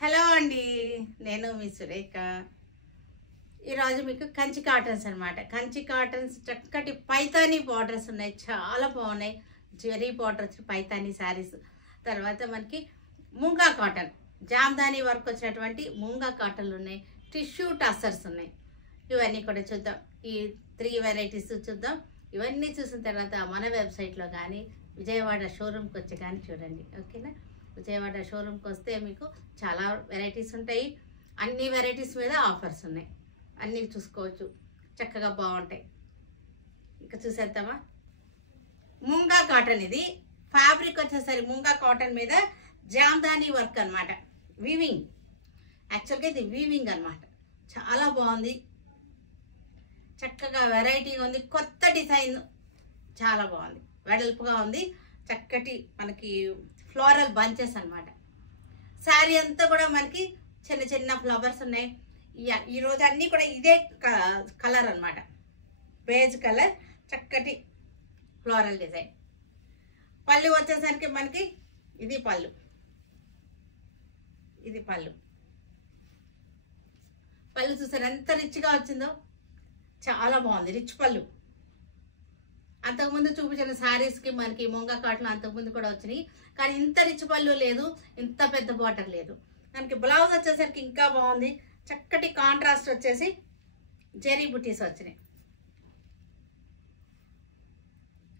Hello అండి, నేను మీ సురేఖ. ఈరోజు మీకు కంచి కాటన్స్ అనమాట. కంచి కాటన్స్ చక్కటి పైతానీ బార్డర్స్ ఉన్నాయి, చాలా బాగున్నాయి. జెరీ బార్డర్స్ పైతానీ శారీస్. తర్వాత మనకి ముంగా కాటన్, జామ్దానీ వర్క్ వచ్చినటువంటి ముంగా కాటన్లు ఉన్నాయి. టిష్యూ టస్సర్స్ ఉన్నాయి. ఇవన్నీ కూడా చూద్దాం. ఈ 3 వెరైటీస్ చూద్దాం. ఇవన్నీ చూసిన తర్వాత మన వెబ్సైట్లో కానీ విజయవాడ షోరూమ్కి వచ్చి కానీ చూడండి, ఓకేనా? విజయవాడ షోరూమ్కి వస్తే మీకు చాలా వెరైటీస్ ఉంటాయి. అన్ని వెరైటీస్ మీద ఆఫర్స్ ఉన్నాయి. అన్నీ చూసుకోవచ్చు, చక్కగా బాగుంటాయి. ఇంకా చూసేద్దామా? ముంగా కాటన్. ఇది ఫ్యాబ్రిక్ వచ్చేసరి ముంగా కాటన్ మీద జామ్దానీ వర్క్ అనమాట. వీవింగ్, యాక్చువల్గా ఇది వీవింగ్ అనమాట. చాలా బాగుంది, చక్కగా వెరైటీగా ఉంది. కొత్త డిజైన్, చాలా బాగుంది. వెడల్పుగా ఉంది. చక్కటి మనకి ఫ్లోరల్ బంచెస్ అనమాట. శారీ అంతా కూడా మనకి చిన్న చిన్న ఫ్లవర్స్ ఉన్నాయి. ఈరోజు అన్నీ కూడా ఇదే కలర్ అనమాట, బేజ్ కలర్. చక్కటి ఫ్లోరల్ డిజైన్. పళ్ళు వచ్చేసరికి మనకి ఇది పళ్ళు, ఇది పళ్ళు. పళ్ళు చూసారు ఎంత రిచ్గా వచ్చిందో, చాలా బాగుంది. రిచ్ పళ్ళు. అంతకుముందు చూపించిన శారీస్కి మనకి ముంగా కాటన్ అంతకుముందు కూడా వచ్చినాయి, కానీ ఇంత రిచ్ పళ్ళు లేదు, ఇంత పెద్ద బార్డర్ లేదు. మనకి బ్లౌజ్ వచ్చేసరికి ఇంకా బాగుంది. చక్కటి కాంట్రాస్ట్ వచ్చేసి జెరీ బుటీస్ వచ్చినాయి.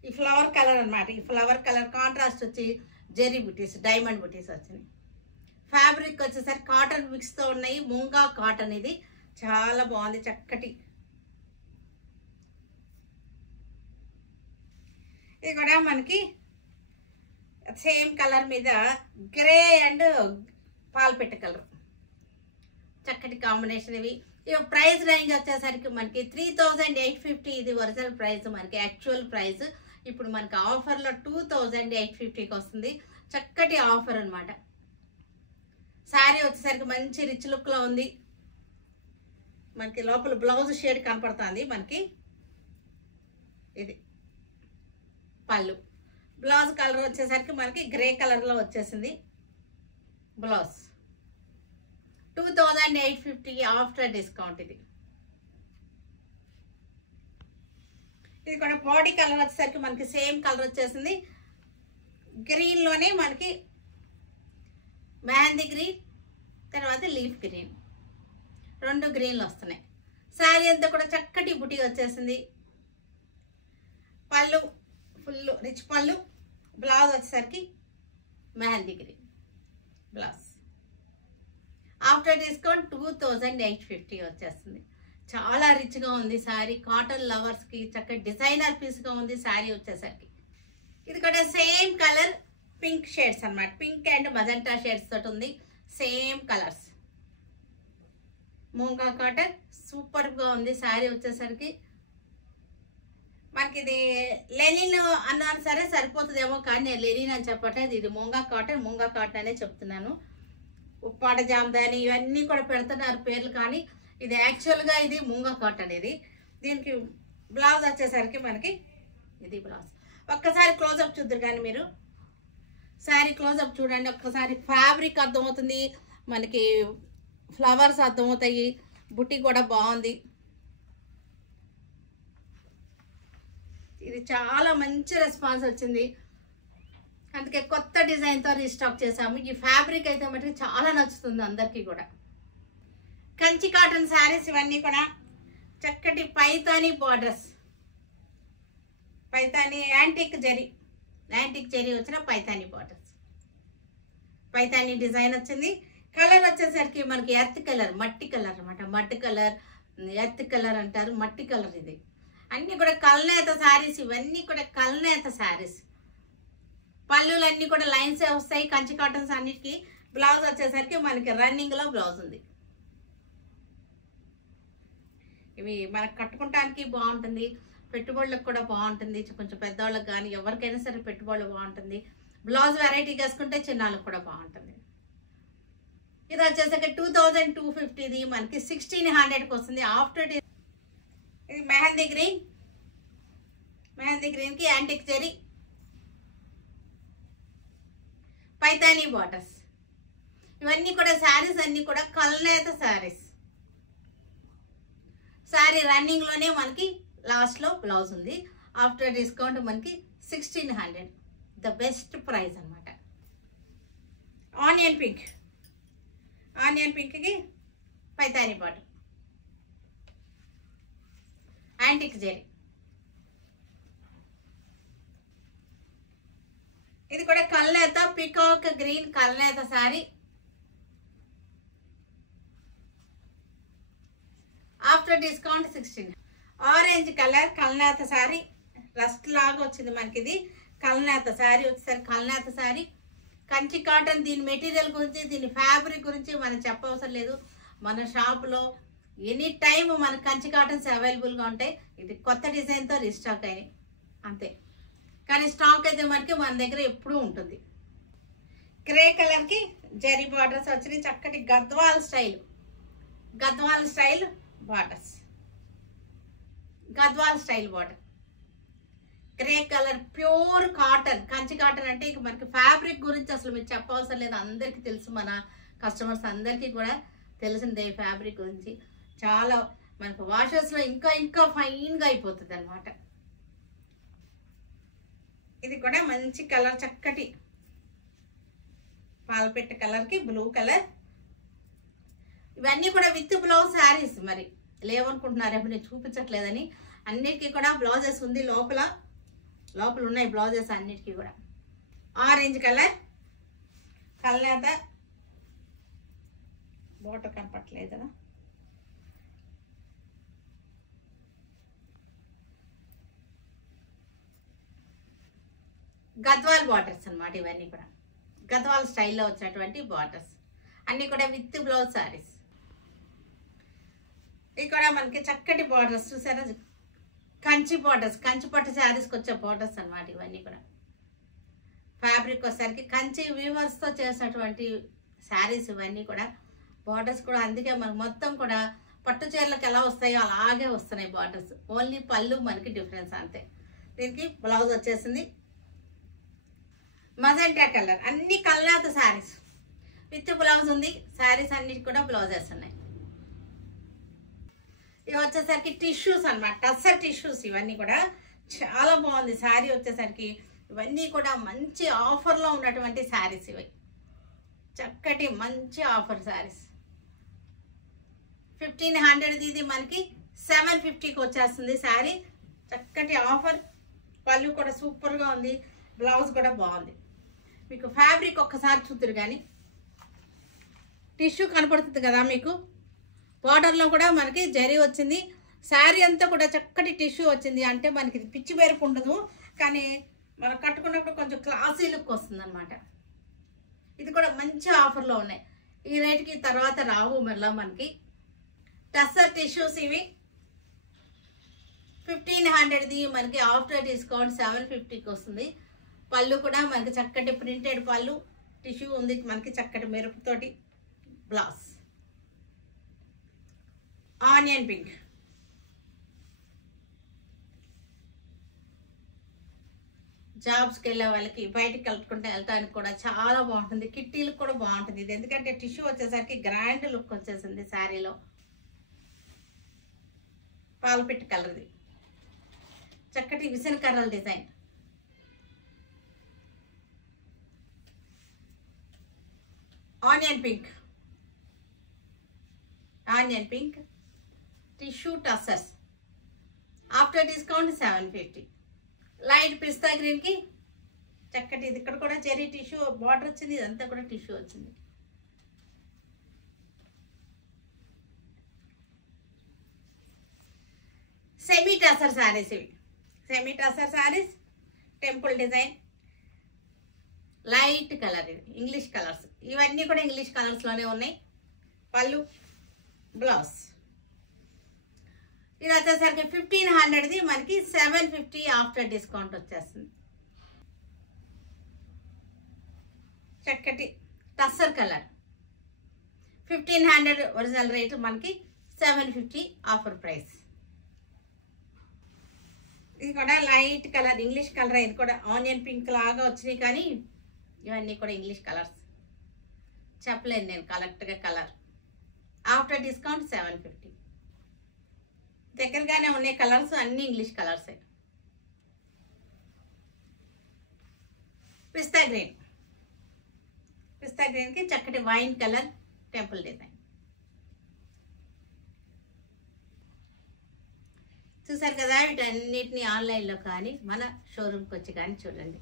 ఈ ఫ్లవర్ కలర్ అనమాట. ఈ ఫ్లవర్ కలర్ కాంట్రాస్ట్ వచ్చి జెరీ బుటీస్, డైమండ్ బుటీస్ వచ్చినాయి. ఫ్యాబ్రిక్ వచ్చేసరికి కాటన్ మిక్స్తో ఉన్నాయి. ముంగా కాటన్. ఇది చాలా బాగుంది. చక్కటి ఇది కూడా మనకి సేమ్ కలర్ మీద గ్రే అండ్ పాల్పెట్ట కలర్, చక్కటి కాంబినేషన్. ఇవి ప్రైస్ రేంజ్ వచ్చేసరికి మనకి 3850. ఇది ఒరిజినల్ ప్రైస్, మనకి యాక్చువల్ ప్రైస్. ఇప్పుడు మనకి ఆఫర్లో 2850కి వస్తుంది. చక్కటి ఆఫర్ అనమాట. శారీ వచ్చేసరికి మంచి రిచ్ లుక్లో ఉంది. మనకి లోపల బ్లౌజ్ షేడ్ కనపడుతుంది. మనకి ఇది పళ్ళు. బ్లౌజ్ కలర్ వచ్చేసరికి మనకి గ్రే కలర్లో వచ్చేసింది బ్లౌజ్. 2850 after discount. ఇది కూడా బాడీ కలర్ వచ్చేసరికి మనకి సేమ్ కలర్ వచ్చేసింది. గ్రీన్లోనే మనకి మెహందీ గ్రీన్, తర్వాత లీఫ్ గ్రీన్, 2 గ్రీన్లు వస్తున్నాయి. శారీ అంతా కూడా చక్కటి బుటీ వచ్చేసింది. పళ్ళు ఫుల్ రిచ్ పళ్ళు. బ్లౌజ్ వచ్చేసరికి mehndi green blouse. After discount 2850 వచ్చేస్తుంది. చాలా రిచ్గా ఉంది శారీ. కాటన్ లవర్స్కి చక్కటి డిజైనర్ పీస్గా ఉంది శారీ వచ్చేసరికి. ఇది కూడా సేమ్ కలర్, పింక్ షేడ్స్ అనమాట. పింక్ అండ్ మజంటా షేడ్స్ తోటి ఉంది. Same colours. ముంగా కాటన్ సూపర్గా ఉంది శారీ వచ్చేసరికి. మనకి ఇది లెనిన్ అన్నాను సరే సరిపోతుందేమో, కానీ నేను లెనిన్ అని చెప్పట్లేదు. ఇది ముంగా కాటన్, ముంగా కాటన్ అనే చెప్తున్నాను. ఉప్పాడ జామ్దాని ఇవన్నీ కూడా పెడుతున్నారు పేర్లు, కానీ ఇది యాక్చువల్గా ఇది ముంగా కాటన్. ఇది దీనికి బ్లౌజ్ వచ్చేసరికి మనకి ఇది బ్లౌజ్. ఒక్కసారి క్లోజప్ చూద్దరు కానీ మీరు. శారీ క్లోజప్ చూడండి ఒక్కసారి. ఫ్యాబ్రిక్ అర్థమవుతుంది, మనకి ఫ్లవర్స్ అర్థమవుతాయి. బుట్టి కూడా బాగుంది. ఇది చాలా మంచి రెస్పాన్స్ వచ్చింది, అందుకే కొత్త డిజైన్తో రీస్టాక్ చేసాము. ఈ ఫ్యాబ్రిక్ అయితే మటుకు చాలా నచ్చుతుంది అందరికీ కూడా. కంచి కాటన్ శారీస్ ఇవన్నీ కూడా చక్కటి పైతానీ బార్డర్స్, పైతానీ యాంటిక్ జెరీ వచ్చిన పైతానీ బార్డర్స్. పైతానీ డిజైన్ వచ్చింది. కలర్ వచ్చేసరికి మనకి ఎర్త్ కలర్, మట్టి కలర్ అనమాట. మట్టి కలర్, ఎర్త్ కలర్ అంటారు, మట్టి కలర్. ఇది అన్నీ కూడా కల్నేత శారీస్. ఇవన్నీ కూడా కల్నేత శారీస్. పళ్ళులన్నీ కూడా లైన్సే వస్తాయి కంచి కాటన్స్ అన్నిటికీ. బ్లౌజ్ వచ్చేసరికి మనకి రన్నింగ్లో బ్లౌజ్ ఉంది. ఇవి మనకు కట్టుకోవటానికి బాగుంటుంది, పెట్టుబడులకు కూడా బాగుంటుంది. కొంచెం పెద్దవాళ్ళకి కానీ ఎవరికైనా సరే పెట్టుబడులు బాగుంటుంది. బ్లౌజ్ వెరైటీ వేసుకుంటే చిన్నాళ్ళకి కూడా బాగుంటుంది. ఇది వచ్చేసరికి 2250. ఇది మనకి 1600కి వస్తుంది ఆఫ్టర్. ఇది మెహందీ గ్రీన్, మెహందీ గ్రీన్కి యాంటిక్ జెరీ, పైతానీ బార్డర్స్. ఇవన్నీ ఇవన్నీ కూడా శారీస్ అన్నీ కూడా కల్నేత శారీస్. శారీ రన్నింగ్లోనే మనకి లాస్ట్లో బ్లౌజ్ ఉంది. ఆఫ్టర్ డిస్కౌంట్ మనకి 1600, ద బెస్ట్ ప్రైస్ అనమాట. ఆనియన్ పింక్, ఆనియన్ పింక్కి పైతాని బార్డర్, యాంటిక్ జరీ. ఇది కూడా kalnetha peacock green kalnetha sari. After discount 16. Orange colour kalnetha sari, rust లాగా వచ్చింది మనకి. ఇది కల్నేత శారీ వచ్చేసరికి కల్నేత శారీ కంచి కాటన్. దీని మెటీరియల్ గురించి, దీని ఫ్యాబ్రిక్ గురించి మనం చెప్పవసరం లేదు. మన షాప్లో ఎనీ టైం మన కంచి కాటన్స్ అవైలబుల్గా ఉంటాయి. ఇది కొత్త డిజైన్తో రీస్టాక్ అయినాయి అంతే, కానీ స్టాక్ అయితే మనకి మన దగ్గర ఎప్పుడూ ఉంటుంది. గ్రే కలర్కి జరీ బార్డర్స్ వచ్చినాయి. చక్కటి Gadwal style, Gadwal style borders, Gadwal style border. Grey colour pure cotton, Kanchi cotton అంటే ఇక మనకి ఫ్యాబ్రిక్ గురించి అసలు మీరు చెప్పవసరం లేదు. అందరికీ తెలుసు, మన కస్టమర్స్ అందరికీ కూడా తెలిసిందే ఫ్యాబ్రిక్ గురించి. చాలా మనకు వాషర్స్లో ఇంకా ఇంకా ఫైన్గా అయిపోతుంది అనమాట. ఇది కూడా మంచి కలర్, చక్కటి పాలపెట్ట కలర్కి బ్లూ కలర్. ఇవన్నీ కూడా విత్ బ్లౌజ్ శారీస్. మరి లేవనుకుంటున్నారేమో నేను చూపించట్లేదని. అన్నిటికీ కూడా బ్లౌజెస్ ఉంది, లోపల ఉన్నాయి బ్లౌజెస్ అన్నిటికీ కూడా. ఆరెంజ్ కలర్ కల్నేత బార్డర్ కనపట్లేదు కదా, గద్వాల్ బార్డర్స్ అనమాట. ఇవన్నీ కూడా గద్వాల్ స్టైల్లో వచ్చినటువంటి బార్డర్స్ అన్నీ కూడా విత్ బ్లౌజ్ శారీస్. ఇక్కడ మనకి చక్కటి బార్డర్స్ చూసారా, కంచి బార్డర్స్, కంచి పట్టు శారీస్కి వచ్చే బార్డర్స్ అనమాట. ఇవన్నీ కూడా ఫ్యాబ్రిక్ వచ్చేసరికి కంచి వీవర్స్తో చేసినటువంటి శారీస్. ఇవన్నీ కూడా బార్డర్స్ కూడా అందుకే మనకు మొత్తం కూడా పట్టు చీరలకు ఎలా వస్తాయో అలాగే వస్తున్నాయి బార్డర్స్. ఓన్లీ పళ్ళు మనకి డిఫరెన్స్ అంతే. దీనికి బ్లౌజ్ వచ్చేసింది మజెంటా కలర్. అన్ని కల్నేత శారీస్ విత్ బ్లౌజ్ ఉంది. శారీస్ అన్నిటి కూడా బ్లౌజెస్ ఉన్నాయి. ఇవి వచ్చేసరికి టిష్యూస్ అనమాట, టస్సర్ టిష్యూస్. ఇవన్నీ కూడా చాలా బాగుంది శారీ వచ్చేసరికి. ఇవన్నీ కూడా మంచి ఆఫర్లో ఉన్నటువంటి శారీస్. ఇవి చక్కటి మంచి ఆఫర్ శారీస్. 1500 ఇది మనకి 750కి వచ్చేస్తుంది శారీ. చక్కటి ఆఫర్. పళ్ళు కూడా సూపర్గా ఉంది, బ్లౌజ్ కూడా బాగుంది. మీకు ఫ్యాబ్రిక్ ఒక్కసారి చూద్దరు కానీ టిష్యూ కనపడుతుంది కదా మీకు. బార్డర్లో కూడా మనకి జరీ వచ్చింది. శారీ అంతా కూడా చక్కటి టిష్యూ వచ్చింది. అంటే మనకి ఇది పిచ్చి బెరుపు ఉండదు, కానీ మనం కట్టుకున్నప్పుడు కొంచెం క్లాసీ లుక్ వస్తుంది అనమాట. ఇది కూడా మంచి ఆఫర్లో ఉన్నాయి. ఈ రేట్కి తర్వాత రావు మళ్ళీ మనకి. టస్సర్ టిష్యూస్ ఇవి 1500ది మనకి ఆఫ్టర్ డిస్కౌంట్ 750కి వస్తుంది. పళ్ళు కూడా మనకి చక్కటి ప్రింటెడ్ పళ్ళు, టిష్యూ ఉంది మనకి చక్కటి మెరుపుతోటి బ్లౌజ్. ఆనియన్ పింక్, జాబ్స్కి వెళ్ళే వాళ్ళకి బయటికి కలుపుకుంటే వెళ్తానికి కూడా చాలా బాగుంటుంది. కిట్టీలకు కూడా బాగుంటుంది ఇది, ఎందుకంటే టిష్యూ వచ్చేసరికి గ్రాండ్ లుక్ వచ్చేసింది శారీలో. పాలపిట్ట కలర్ది చక్కటి విసన కర్రల design. Onion pink, onion pink tissue tussars. After discount 750. Light pista గ్రీన్కి చక్కటి ఇది ఇక్కడ కూడా జెరీ టిష్యూ బార్డర్ వచ్చింది. ఇదంతా కూడా టిష్యూ వచ్చింది. సెమీ టసర్ శారీస్ ఇవి. Semi tussar saris temple design, light colour. ఇది ఇంగ్లీష్ కలర్స్. ఇవన్నీ కూడా ఇంగ్లీష్ కలర్స్లోనే ఉన్నాయి. పళ్ళు, బ్లౌజ్. ఇది వచ్చేసరికి 1500ది మనకి 750 ఆఫ్టర్ డిస్కౌంట్ వచ్చేస్తుంది. చక్కటి టస్సర్ కలర్ 1500 ఒరిజినల్ రేటు మనకి 750 ఆఫర్ ప్రైస్. ఇది కూడా లైట్ కలర్ ఇంగ్లీష్ కలర్. ఇది కూడా ఆనియన్ పింక్ లాగా వచ్చినాయి, కానీ ఇవన్నీ కూడా ఇంగ్లీష్ కలర్స్. చెప్పలేను నేను కరెక్ట్గా కలర్. After discount 750. దగ్గరగానే ఉన్నాయి కలర్స్, అన్ని ఇంగ్లీష్ కలర్సే. పిస్తా గ్రీన్కి చక్కటి వైన్ కలర్ టెంపుల్ డిజైన్. చూసారు కదా, వీటన్నిటిని ఆన్లైన్లో కానీ మన షోరూమ్కి వచ్చి కానీ చూడండి.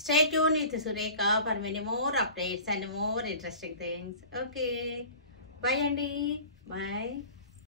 Stay tune with Surekha for many more updates and more interesting things. Okay, bye అండి, బాయ్.